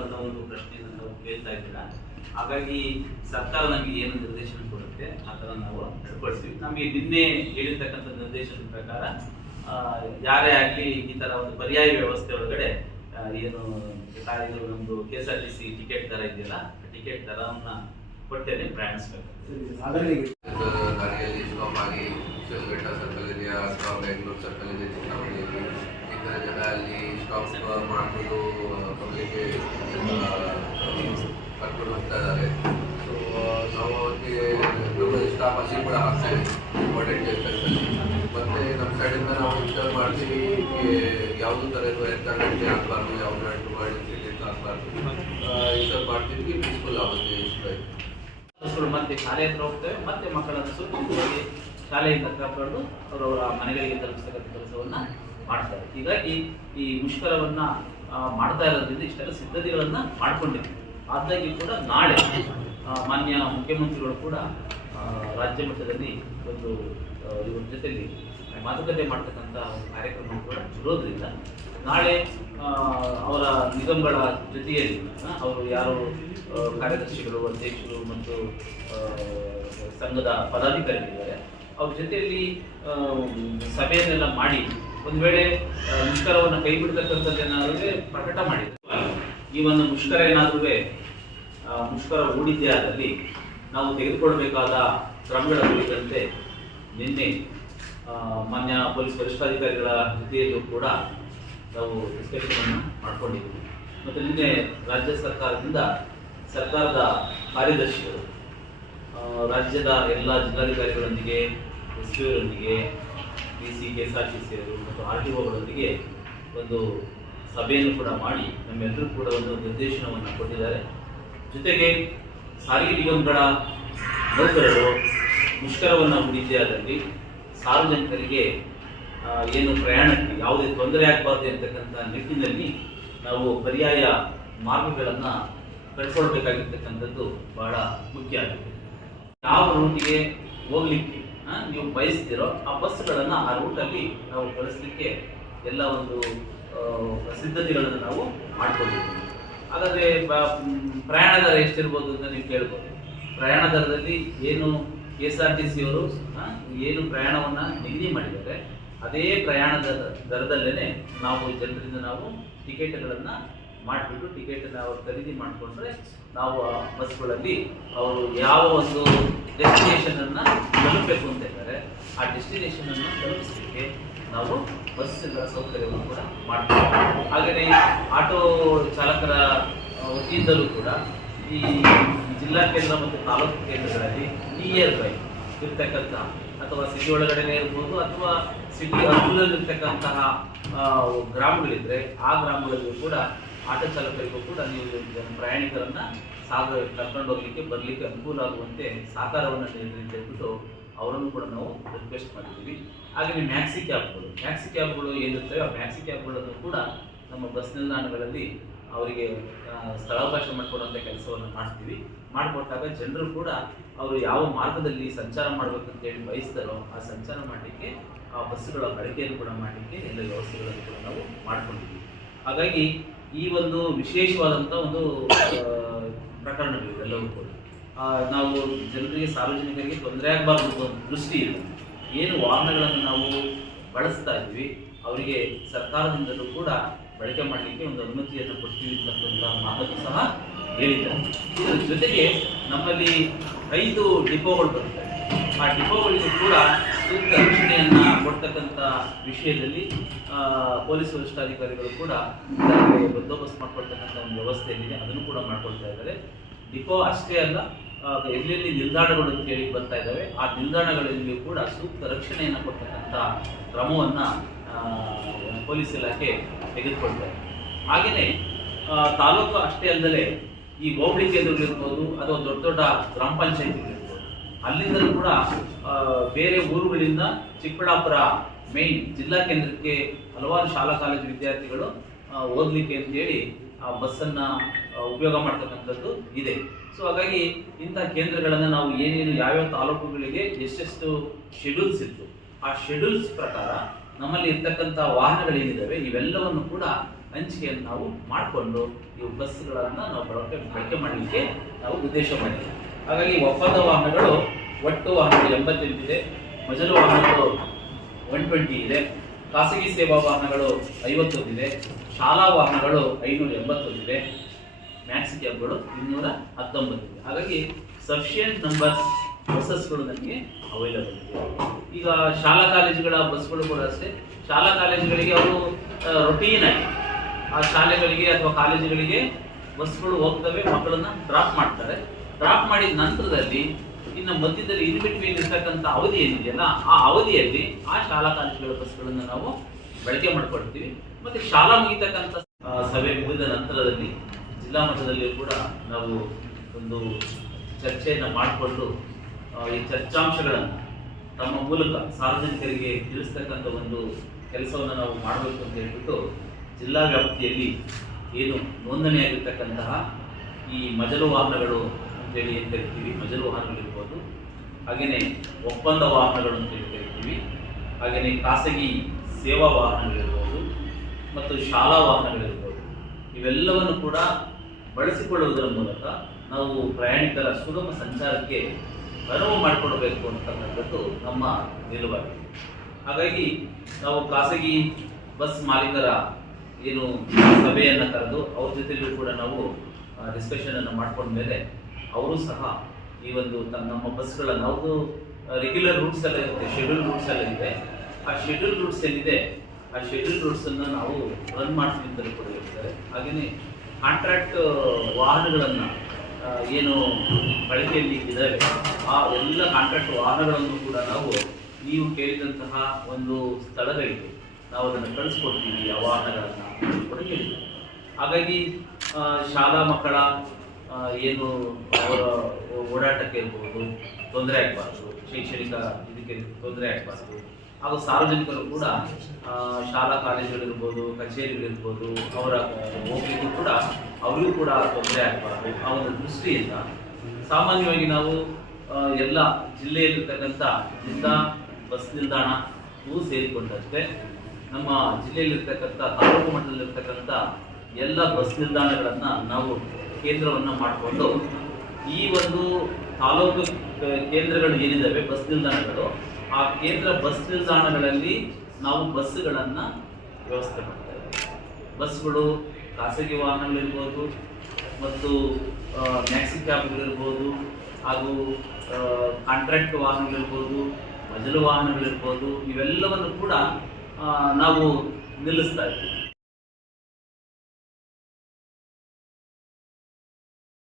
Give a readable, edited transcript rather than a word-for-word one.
ಅಂತ ಒಂದು ಪ್ರಶ್ನೆಯನ್ನು ನಾವು ಕೇಳ್ತಾ ಇದ್ದೀರಾ. ಹಾಗಾಗಿ ಸರ್ಕಾರ ನಮಗೆ ಏನು ನಿರ್ದೇಶನ ಕೊಡುತ್ತೆ ಆ ಥರ ನಾವು ನಡ್ಕೊಳ್ತೀವಿ. ನಮಗೆ ನಿನ್ನೆ ಹೇಳಿರ್ತಕ್ಕಂಥ ನಿರ್ದೇಶನದ ಪ್ರಕಾರ ಯಾರೇ ಆಗಲಿ ಈ ಥರ ಒಂದು ಪರ್ಯಾಯ ವ್ಯವಸ್ಥೆ ಒಳಗಡೆ ಏನು ಇದು ನಮ್ಮದು KSRTC ಟಿಕೆಟ್ ದರ ಇದೆಯಲ್ಲ, ಟಿಕೆಟ್ ದರವನ್ನು ಕೊಟ್ಟೇನೆ ಪ್ರಯಾಣಿಸಬೇಕು. ದಾರಿಯಲ್ಲಿ ಸ್ಟಾಪ್ ಆಗಿ ಬೆಟ್ಟ ಸರ್ಕಲ್ ಇದೆಯಾ ಅಥವಾ ಬೆಂಗಳೂರು ಸರ್ಕಲ್ ಇದೆ, ಚಿಕ್ಕಮಗಳೂರು ಈ ಥರ ಜನ ಅಲ್ಲಿ ಸ್ಟಾಪ್ ಮಾಡಿಕೊಂಡು ಪಬ್ಲಿಕ್ಗೆ ಕರ್ಕೊಂಡು ಹೋಗ್ತಾ ಇದ್ದಾರೆ. ಸೊ ನಾವು ಅವರಿಗೆ ನಮ್ಮ ಸ್ಟಾಪ್ ಅಲ್ಲಿ ಕೂಡ ಹಾಕ್ತೇವೆ ಇಂಪಾರ್ಟೆಂಟ್ ಕೆಲಸದಲ್ಲಿ. ಮತ್ತು ನಮ್ಮ ಸೈಡಿಂದ ನಾವು ಇನ್ಸ್ಟಾಲ್ ಮಾಡಿಸಿ ಯಾವುದೂ ಥರದ್ದು ಎನ್ಕರೇಜ್ ಆಗಬಾರ್ದು, ಯಾವುದೋ ಇನ್ಸಿಡೆಂಟ್ ಆಗಬಾರ್ದು ಇನ್ಸ್ಟಾಲ್ ಮಾಡ್ತಿದ್ವಿ. ಪೀಸ್ಫುಲ್ ಆಗುತ್ತೆ ಇಷ್ಟು. ಮತ್ತೆ ಶಾಲೆ ಹತ್ರ ಹೋಗ್ತೇವೆ, ಮತ್ತೆ ಮಕ್ಕಳನ್ನು ಸುರಕ್ಷಿತವಾಗಿ ಶಾಲೆಯಿಂದ ಕರ್ಕೊಂಡು ಅವರವರ ಮನೆಗಳಿಗೆ ತಲುಪಿಸ್ತಕ್ಕಂಥ ಕೆಲಸವನ್ನ ಮಾಡ್ತಾರೆ. ಹೀಗಾಗಿ ಈ ಮುಷ್ಕರವನ್ನ ಮಾಡ್ತಾ ಇರೋದ್ರಿಂದ ಇಷ್ಟೆಲ್ಲ ಸಿದ್ಧತೆಗಳನ್ನ ಮಾಡ್ಕೊಂಡಿದ್ವಿ. ಆದಾಗಿ ಕೂಡ ನಾಳೆ ಮಾನ್ಯ ಮುಖ್ಯಮಂತ್ರಿಗಳು ಕೂಡ ರಾಜ್ಯ ಮಟ್ಟದಲ್ಲಿ ಒಂದು ಇವ್ರ ಜೊತೆಲಿ ಮಾತುಕತೆ ಮಾಡ್ತಕ್ಕಂಥ ಒಂದು ಕಾರ್ಯಕ್ರಮ ಕೂಡ ಇರೋದ್ರಿಂದ ನಾಳೆ ಅವರ ನಿಗಮಗಳ ಜೊತೆಯಲ್ಲಿ ಅವರು ಯಾರು ಕಾರ್ಯದರ್ಶಿಗಳು, ಅಧ್ಯಕ್ಷರು ಮತ್ತು ಸಂಘದ ಪದಾಧಿಕಾರಿಗಳಿದ್ದಾರೆ ಅವ್ರ ಜೊತೆಯಲ್ಲಿ ಸಭೆಯನ್ನೆಲ್ಲ ಮಾಡಿ ಒಂದು ವೇಳೆ ಮುಷ್ಕರವನ್ನು ಕೈ ಬಿಡ್ತಕ್ಕಂಥದ್ದೇನಾದ್ರೂ ಪ್ರಕಟ ಮಾಡಿದ್ರು. ಈ ಒಂದು ಮುಷ್ಕರ ಏನಾದ್ರೂ ಮುಷ್ಕರ ಹೂಡಿದ್ದೇ ಆದಲ್ಲಿ ನಾವು ತೆಗೆದುಕೊಳ್ಬೇಕಾದ ಕ್ರಮಗಳ ಕುರಿತಂತೆ ನಿನ್ನೆ ಮಾನ್ಯ ಪೊಲೀಸ್ ವರಿಷ್ಠಾಧಿಕಾರಿಗಳ ಜೊತೆಯಲ್ಲೂ ಕೂಡ ನಾವು ಡಿಸ್ಕಷನ್ ಮಾಡ್ಕೊಂಡಿದ್ದೀವಿ. ಮತ್ತು ನಿನ್ನೆ ರಾಜ್ಯ ಸರ್ಕಾರದಿಂದ ಸರ್ಕಾರದ ಕಾರ್ಯದರ್ಶಿಗಳು ರಾಜ್ಯದ ಎಲ್ಲ ಜಿಲ್ಲಾಧಿಕಾರಿಗಳೊಂದಿಗೆ, SPO ಅವರೊಂದಿಗೆ, DC, KSRTC ಅವರು ಮತ್ತು RTOಗಳೊಂದಿಗೆ ಒಂದು ಸಭೆಯನ್ನು ಕೂಡ ಮಾಡಿ ನಮ್ಮೆಲ್ಲರೂ ಕೂಡ ಒಂದು ನಿರ್ದೇಶನವನ್ನು ಕೊಟ್ಟಿದ್ದಾರೆ. ಜೊತೆಗೆ ಸಾರಿಗೆ ನಿಗಮಗಳ ನೌಕರರು ಮುಷ್ಕರವನ್ನು ಹೂಡಿದ್ದೇ ಆದಲ್ಲಿ ಸಾರ್ವಜನಿಕರಿಗೆ ಏನು ಪ್ರಯಾಣಕ್ಕೆ ಯಾವುದೇ ತೊಂದರೆ ಆಗಬಾರ್ದು ಅಂತಕ್ಕಂಥ ನಿಟ್ಟಿನಲ್ಲಿ ನಾವು ಪರ್ಯಾಯ ಮಾರ್ಗಗಳನ್ನು ಕಟ್ಕೊಳ್ಬೇಕಾಗಿರ್ತಕ್ಕಂಥದ್ದು ಬಹಳ ಮುಖ್ಯ ಆಗಿದೆ. ಯಾವ ರೂಟಿಗೆ ಹೋಗ್ಲಿಕ್ಕೆ ನೀವು ಬಯಸ್ತಿರೋ ಆ ಬಸ್ಗಳನ್ನು ಆ ರೂಟಲ್ಲಿ ನಾವು ಕಳಿಸ್ಲಿಕ್ಕೆ ಎಲ್ಲ ಒಂದು ಸಿದ್ಧತೆಗಳನ್ನು ನಾವು ಮಾಡ್ಕೊಂಡಿದ್ದೀವಿ. ಹಾಗಾದರೆ ಪ್ರಯಾಣ ದರ ಎಷ್ಟಿರ್ಬೋದು ಅಂತ ನೀವು ಕೇಳ್ಬೋದು. ಪ್ರಯಾಣ ದರದಲ್ಲಿ ಏನು KSRTC ಅವರು ಏನು ಪ್ರಯಾಣವನ್ನು ನಿಗದಿ ಮಾಡಿದ್ದಾರೆ ಅದೇ ಪ್ರಯಾಣದ ದರದಲ್ಲೇ ನಾವು ಜನರಿಂದ ನಾವು ಟಿಕೆಟ್ಗಳನ್ನು ಮಾಡಿಬಿಟ್ಟು ಟಿಕೆಟನ್ನು ಅವರು ಖರೀದಿ ಮಾಡಿಕೊಂಡ್ರೆ ನಾವು ಆ ಬಸ್ಗಳಲ್ಲಿ ಅವರು ಯಾವ ಒಂದು ಡೆಸ್ಟಿನೇಷನನ್ನು ತಲುಪಬೇಕು ಅಂತ ಇದ್ದಾರೆ ಆ ಡೆಸ್ಟಿನೇಷನನ್ನು ತಲುಪಿಸಲಿಕ್ಕೆ ನಾವು ಬಸ್ಗಳ ಸೌಕರ್ಯವನ್ನು ಕೂಡ ಮಾಡ್ತೀವಿ. ಹಾಗೆಯೇ ಆಟೋ ಚಾಲಕರ ವತಿಯಿಂದಲೂ ಕೂಡ ಈ ಜಿಲ್ಲಾ ಕೇಂದ್ರ ಮತ್ತು ತಾಲೂಕು ಕೇಂದ್ರಗಳಲ್ಲಿ ನಿಯರ್ ಬೈ ಇರ್ತಕ್ಕಂಥ ಅಥವಾ ಸಿಟಿ ಒಳಗಡೆ ಇರ್ಬೋದು ಅಥವಾ ಸಿಟಿ ಹತ್ತಿರದಲ್ಲಿರ್ತಕ್ಕಂತಹ ಗ್ರಾಮಗಳಿದ್ರೆ ಆ ಗ್ರಾಮಗಳಿಗೂ ಕೂಡ ಆಟೋ ಚಾಲಕರಿಗೂ ಕೂಡ ನೀವು ಪ್ರಯಾಣಿಕರನ್ನು ಕರ್ಕೊಂಡು ಹೋಗ್ಲಿಕ್ಕೆ ಬರಲಿಕ್ಕೆ ಅನುಕೂಲ ಆಗುವಂತೆ ಸಹಕಾರವನ್ನು ನೀಡಿ ಅಂತ ಹೇಳ್ಬಿಟ್ಟು ಅವರನ್ನು ಕೂಡ ನಾವು ರಿಕ್ವೆಸ್ಟ್ ಮಾಡಿದ್ದೀವಿ. ಹಾಗೆಯೇ ಮ್ಯಾಕ್ಸಿ ಕ್ಯಾಬ್ಗಳು ಏನಿರ್ತವೆ ಆ ಮ್ಯಾಕ್ಸಿ ಕ್ಯಾಬ್ಗಳನ್ನು ಕೂಡ ನಮ್ಮ ಬಸ್ ನಿಲ್ದಾಣಗಳಲ್ಲಿ ಅವರಿಗೆ ಸ್ಥಳಾವಕಾಶ ಮಾಡಿಕೊಡುವಂಥ ಕೆಲಸವನ್ನು ಮಾಡ್ತೀವಿ. ಮಾಡಿಕೊಟ್ಟಾಗ ಜನರು ಕೂಡ ಅವರು ಯಾವ ಮಾರ್ಗದಲ್ಲಿ ಸಂಚಾರ ಮಾಡಬೇಕಂತೇಳಿ ಬಯಸ್ತಾರೋ ಆ ಸಂಚಾರ ಮಾಡಲಿಕ್ಕೆ ಆ ಬಸ್ಸುಗಳ ಬಳಕೆಯನ್ನು ಕೂಡ ಮಾಡಲಿಕ್ಕೆ ಎಲ್ಲ ವ್ಯವಸ್ಥೆಗಳನ್ನು ಕೂಡ ನಾವು ಮಾಡ್ಕೊಂಡಿದ್ದೀವಿ. ಹಾಗಾಗಿ ಈ ಒಂದು ವಿಶೇಷವಾದಂಥ ಒಂದು ಪ್ರಕರಣಗಳು ಎಲ್ಲವೂ ಕೂಡ ನಾವು ಜನರಿಗೆ ಸಾರ್ವಜನಿಕರಿಗೆ ತೊಂದರೆ ಆಗಬಾರ್ದು ಒಂದು ದೃಷ್ಟಿ ಇದೆ. ಏನು ವಾಹನಗಳನ್ನು ನಾವು ಬಳಸ್ತಾ ಇದ್ವಿ ಅವರಿಗೆ ಸರ್ಕಾರದಿಂದಲೂ ಕೂಡ ಬಳಕೆ ಮಾಡಲಿಕ್ಕೆ ಒಂದು ಅನುಮತಿಯನ್ನು ಕೊಡ್ತೀವಿ ಅಂತಕ್ಕಂಥ ಮಾತನ್ನು ಸಹ ಹೇಳಿದ್ದಾರೆ. ಇದರ ಜೊತೆಗೆ ನಮ್ಮಲ್ಲಿ 5 ಡಿಪೋಗಳು ಬರ್ತವೆ. ಆ ಡಿಪೋಗಳಿಗೂ ಕೂಡ ಸೂಕ್ತ ರಕ್ಷಣೆಯನ್ನು ಕೊಡ್ತಕ್ಕಂಥ ವಿಷಯದಲ್ಲಿ ಪೊಲೀಸ್ ವರಿಷ್ಠಾಧಿಕಾರಿಗಳು ಕೂಡ ಬಂದೋಬಸ್ತ್ ಮಾಡ್ಕೊಳ್ತಕ್ಕಂಥ ಒಂದು ವ್ಯವಸ್ಥೆ ಏನಿದೆ ಅದನ್ನು ಕೂಡ ಮಾಡ್ಕೊಳ್ತಾ ಇದ್ದಾರೆ. ಡಿಪೋ ಅಷ್ಟೇ ಅಲ್ಲ, ಎಲ್ಲೆಲ್ಲಿ ನಿಲ್ದಾಣಗಳು ಅಂತೇಳಿ ಬರ್ತಾ ಇದ್ದಾವೆ ಆ ನಿಲ್ದಾಣಗಳಲ್ಲಿ ಕೂಡ ಸೂಕ್ತ ರಕ್ಷಣೆಯನ್ನು ಕೊಡ್ತಕ್ಕಂಥ ಕ್ರಮವನ್ನು ಪೊಲೀಸ್ ಇಲಾಖೆ ತೆಗೆದುಕೊಳ್ತಾರೆ. ಹಾಗೆಯೇ ತಾಲೂಕು ಅಷ್ಟೇ ಅಲ್ಲದೆ ಈ ಹೋಬಳಿ ಕೇಂದ್ರಗಳಿರ್ಬೋದು ಅಥವಾ ದೊಡ್ಡ ದೊಡ್ಡ ಗ್ರಾಮ ಪಂಚಾಯತಿಗಳಿರ್ಬೋದು ಅಲ್ಲಿಂದಲೂ ಕೂಡ ಬೇರೆ ಊರುಗಳಿಂದ ಚಿಕ್ಕಬಳ್ಳಾಪುರ ಮೇನ್ ಜಿಲ್ಲಾ ಕೇಂದ್ರಕ್ಕೆ ಹಲವಾರು ಶಾಲಾ ಕಾಲೇಜು ವಿದ್ಯಾರ್ಥಿಗಳು ಓದಲಿಕ್ಕೆ ಅಂತೇಳಿ ಆ ಬಸ್ಸನ್ನು ಉಪಯೋಗ ಮಾಡ್ತಕ್ಕಂಥದ್ದು ಇದೆ. ಸೊ ಹಾಗಾಗಿ ಇಂಥ ಕೇಂದ್ರಗಳನ್ನು ನಾವು ಏನೇನು ಯಾವ್ಯಾವ ತಾಲೂಕುಗಳಿಗೆ ಎಷ್ಟೆಷ್ಟು ಶೆಡ್ಯೂಲ್ಸ್ ಇತ್ತು ಆ ಶೆಡ್ಯೂಲ್ಸ್ ಪ್ರಕಾರ ನಮ್ಮಲ್ಲಿ ಇರ್ತಕ್ಕಂಥ ವಾಹನಗಳೇನಿದ್ದಾವೆ ಇವೆಲ್ಲವನ್ನು ಕೂಡ ಹಂಚಿಕೆಯನ್ನು ನಾವು ಮಾಡಿಕೊಂಡು ಈ ಬಸ್ಗಳನ್ನು ನಾವು ಬಳಕೆ ಮಾಡಲಿಕ್ಕೆ ನಾವು ಉದ್ದೇಶ ಮಾಡಿದ್ದೀವಿ. ಹಾಗಾಗಿ ಒಪ್ಪಂದ ವಾಹನಗಳು ಒಟ್ಟು ವಾಹನಗಳು 88 ಇದೆ, ಮಜಲು ವಾಹನಗಳು 120 ಇದೆ, ಖಾಸಗಿ ಸೇವಾ ವಾಹನಗಳು 51 ಇದೆ, ಶಾಲಾ ವಾಹನಗಳು 581 ಇದೆ, ಮ್ಯಾಕ್ಸಿ ಕ್ಯಾಬ್ಗಳು 219 ಇದೆ. ಹಾಗಾಗಿ ಸಫಿಷಿಯಂಟ್ ನಂಬರ್ಸ್ ಬಸ್ಸಸ್ಗಳು ನಮಗೆ ಅವೈಲಬಲ್ ಇದೆ. ಈಗ ಶಾಲಾ ಕಾಲೇಜುಗಳ ಬಸ್ಗಳು ಕೂಡ ಅಷ್ಟೇ, ಶಾಲಾ ಕಾಲೇಜುಗಳಿಗೆ ಅವರು ರೊಟೀನ್ ಆಗಿ ಆ ಶಾಲೆಗಳಿಗೆ ಅಥವಾ ಕಾಲೇಜುಗಳಿಗೆ ಬಸ್ಗಳು ಹೋಗ್ತವೆ, ಮಕ್ಕಳನ್ನ ಡ್ರಾಪ್ ಮಾಡ್ತಾರೆ. ಡ್ರಾಪ್ ಮಾಡಿದ ನಂತರದಲ್ಲಿ ಇನ್ನು ಮಧ್ಯದಲ್ಲಿ ಇನ್ ಬಿಟ್ವೀನ್ ಇರ್ತಕ್ಕಂಥ ಅವಧಿ ಏನಿದೆಯಲ್ಲ, ಆ ಅವಧಿಯಲ್ಲಿ ಆ ಶಾಲಾ ಕಾಲೇಜುಗಳ ಬಸ್ಗಳನ್ನು ನಾವು ಬಳಕೆ ಮಾಡ್ಕೊಳ್ತೀವಿ. ಮತ್ತೆ ಶಾಲಾ ಮುಗಿತಕ್ಕಂಥ ಸಭೆ ಮುಗಿದ ನಂತರದಲ್ಲಿ ಜಿಲ್ಲಾ ಮಟ್ಟದಲ್ಲಿ ಕೂಡ ನಾವು ಒಂದು ಚರ್ಚೆಯನ್ನು ಮಾಡಿಕೊಂಡು ಈ ಚರ್ಚಾಂಶಗಳನ್ನು ತಮ್ಮ ಮೂಲಕ ಸಾರ್ವಜನಿಕರಿಗೆ ತಿಳಿಸ್ತಕ್ಕಂಥ ಒಂದು ಕೆಲಸವನ್ನು ನಾವು ಮಾಡಬೇಕು ಅಂತ ಹೇಳ್ಬಿಟ್ಟು ಜಿಲ್ಲಾ ವ್ಯಾಪ್ತಿಯಲ್ಲಿ ಏನು ನೋಂದಣಿಯಾಗಿರ್ತಕ್ಕಂತಹ ಈ ಮಜಲು ವಾಹನಗಳು ಅಂತೇಳಿ ಏನು ಕರಿತೀವಿ, ಮಜಲು ವಾಹನಗಳಿರ್ಬೋದು, ಹಾಗೆಯೇ ಒಪ್ಪಂದ ವಾಹನಗಳು ಅಂತೇಳಿ ಕರಿತೀವಿ, ಹಾಗೆಯೇ ಖಾಸಗಿ ಸೇವಾ ವಾಹನಗಳಿರ್ಬೋದು ಮತ್ತು ಶಾಲಾ ವಾಹನಗಳಿರ್ಬೋದು, ಇವೆಲ್ಲವನ್ನು ಕೂಡ ಬಳಸಿಕೊಳ್ಳುವುದರ ಮೂಲಕ ನಾವು ಪ್ರಯಾಣಿಕರ ಸುಗಮ ಸಂಚಾರಕ್ಕೆ ಅನುವು ಮಾಡಿಕೊಡಬೇಕು ಅಂತಕ್ಕಂಥದ್ದು ನಮ್ಮ ನಿಲುವಾಗಿದೆ. ಹಾಗಾಗಿ ನಾವು ಖಾಸಗಿ ಬಸ್ ಮಾಲೀಕರ ಏನು ಸಭೆಯನ್ನು ಕರೆದು ಅವ್ರ ಜೊತೆಲೂ ಕೂಡ ನಾವು ಡಿಸ್ಕಷನನ್ನು ಮಾಡ್ಕೊಂಡ್ಮೇಲೆ ಅವರು ಸಹ ಈ ಒಂದು ನಮ್ಮ ಬಸ್ಗಳನ್ನು ಅವ್ರದ್ದು ರೆಗ್ಯುಲರ್ ರೂಟ್ಸ್ ಎಲ್ಲ ಇರುತ್ತೆ, ಶೆಡ್ಯೂಲ್ ರೂಟ್ಸ್ ಎಲ್ಲ ಇದೆ. ಆ ಶೆಡ್ಯೂಲ್ ರೂಟ್ಸ್ ಏನಿದೆ ಆ ಶೆಡ್ಯೂಲ್ ರೂಟ್ಸನ್ನು ನಾವು ರನ್ ಮಾಡ್ತೀವಿ ಅಂತಲೂ ಕೂಡ ಹೇಳ್ತಾರೆ. ಹಾಗೆಯೇ ಕಾಂಟ್ರಾಕ್ಟ್ ವಾಹನಗಳನ್ನು ಏನು ಬಳಕೆಯಲ್ಲಿ ಇದ್ದಾವೆ ಆ ಎಲ್ಲ ಕಾಂಟ್ರಾಕ್ಟ್ ವಾಹನಗಳನ್ನು ಕೂಡ ನಾವು ನೀವು ಕೇಳಿದಂತಹ ಒಂದು ಸ್ಥಳಗಳಿಗೆ ನಾವು ಅದನ್ನು ಕಳಿಸ್ಕೊಡ್ತೀವಿ, ಆ ವಾಹನಗಳನ್ನು ಕೂಡ ಕೇಳಿದ್ದೀವಿ. ಹಾಗಾಗಿ ಶಾಲಾ ಮಕ್ಕಳ ಏನು ಅವರ ಓಡಾಟಕ್ಕೆ ಇರ್ಬೋದು ತೊಂದರೆ ಆಗಬಾರ್ದು, ಶೈಕ್ಷಣಿಕ ಇದಕ್ಕೆ ತೊಂದರೆ ಆಗಬಾರ್ದು. ಹಾಗೂ ಸಾರ್ವಜನಿಕರು ಕೂಡ ಶಾಲಾ ಕಾಲೇಜುಗಳಿರ್ಬೋದು, ಕಚೇರಿಗಳಿರ್ಬೋದು, ಅವರ ಹೋಗ್ಲಿಕ್ಕೂ ಕೂಡ ಅವರಿಗೂ ಕೂಡ ತೊಂದರೆ ಆಗಬಾರ್ದು. ಆ ಒಂದು ದೃಷ್ಟಿಯಿಂದ ಸಾಮಾನ್ಯವಾಗಿ ನಾವು ಎಲ್ಲ ಜಿಲ್ಲೆಯಲ್ಲಿರ್ತಕ್ಕಂಥ ಜಿಲ್ಲಾ ಬಸ್ ನಿಲ್ದಾಣವೂ ಸೇರಿಕೊಂಡಂತೆ ನಮ್ಮ ಜಿಲ್ಲೆಯಲ್ಲಿರ್ತಕ್ಕಂಥ ತಾಲೂಕು ಮಟ್ಟದಲ್ಲಿರ್ತಕ್ಕಂಥ ಎಲ್ಲ ಬಸ್ ನಿಲ್ದಾಣಗಳನ್ನು ನಾವು ಕೇಂದ್ರವನ್ನು ಮಾಡಿಕೊಂಡು ಈ ಒಂದು ತಾಲೂಕು ಕೇಂದ್ರಗಳು ಏನಿದ್ದಾವೆ ಬಸ್ ನಿಲ್ದಾಣಗಳು, ಆ ಕೇಂದ್ರ ಬಸ್ ನಿಲ್ದಾಣಗಳಲ್ಲಿ ನಾವು ಬಸ್ಸುಗಳನ್ನು ವ್ಯವಸ್ಥೆ ಮಾಡ್ತಾ ಇದ್ದೀವಿ. ಬಸ್ಗಳು ಖಾಸಗಿ ವಾಹನಗಳಿರ್ಬೋದು ಮತ್ತು ಮ್ಯಾಕ್ಸಿ ಕ್ಯಾಬ್ಗಳಿರ್ಬೋದು, ಹಾಗೂ ಕಾಂಟ್ರಾಕ್ಟ್ ವಾಹನಗಳಿರ್ಬೋದು, ಮಜಲು ವಾಹನಗಳಿರ್ಬೋದು, ಇವೆಲ್ಲವನ್ನು ಕೂಡ ನಾವು ನಿಲ್ಲಿಸ್ತಾ ಇದ್ದೀವಿ.